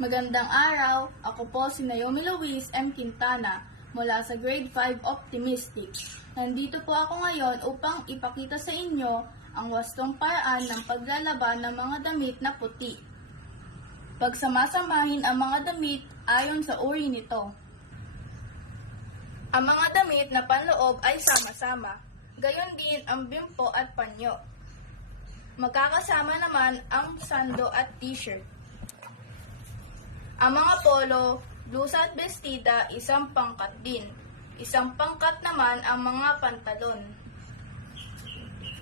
Magandang araw, ako po si Naomi Luis M. Quintana mula sa Grade 5 Optimistic. Nandito po ako ngayon upang ipakita sa inyo ang wastong paraan ng paglalaban ng mga damit na puti. Pagsamasamahin ang mga damit ayon sa uri nito. Ang mga damit na panloob ay sama-sama, gayon din ang bimpo at panyo. Magkakasama naman ang sando at t-shirt. Ang mga polo, blusa at bestida, isang pangkat din. Isang pangkat naman ang mga pantalon.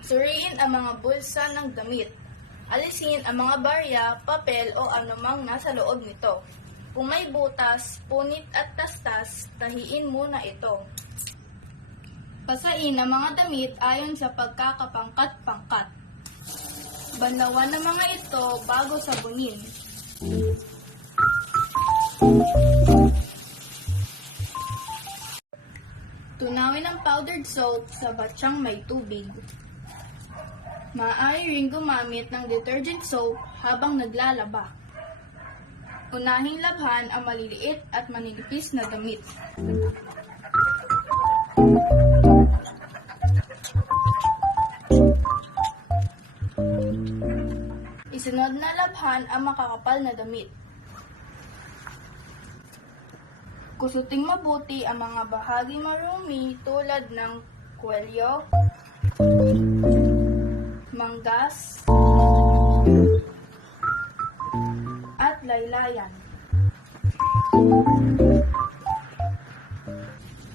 Suriin ang mga bulsa ng damit. Alisin ang mga barya, papel o anumang nasa loob nito. Kung may butas, punit at tastas, tahiin muna ito. Pasain ang mga damit ayon sa pagkakapangkat-pangkat. Banlawan ang mga ito bago sabunin. Tunawin ang powdered soap sa batsyang may tubig. Maaari ring gumamit ng detergent soap habang naglalaba. Unahing labhan ang maliliit at maninipis na damit. Isunod na labhan ang makakapal na damit. Kusuting mabuti ang mga bahagi marumi tulad ng kwelyo, manggas, at laylayan.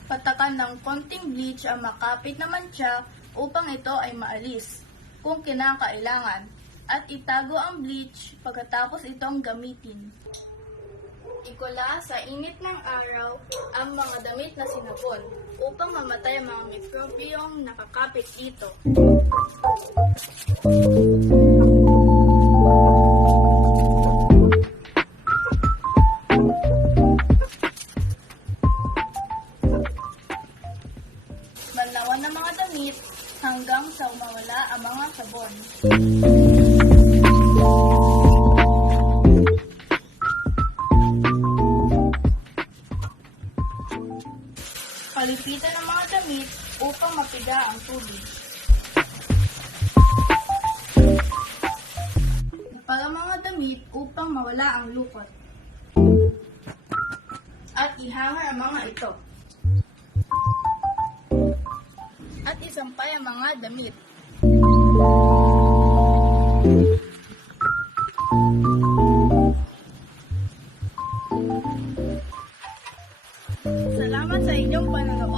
Patakan ng konting bleach ang makapit na mantsa upang ito ay maalis kung kinakailangan, at itago ang bleach pagkatapos itong gamitin. Ikula sa init ng araw ang mga damit na sinabon upang mamatay ang mga mikrobyong nakakapit dito. Banlawan ng mga damit hanggang sa mawala ang mga sabon. Palipitan ang mga damit upang mapiga ang tubig. Ipal ang mga damit upang mawala ang lukot. At ihanger ang mga ito. At isampay ang mga damit. Salamat sa inyong pananaw.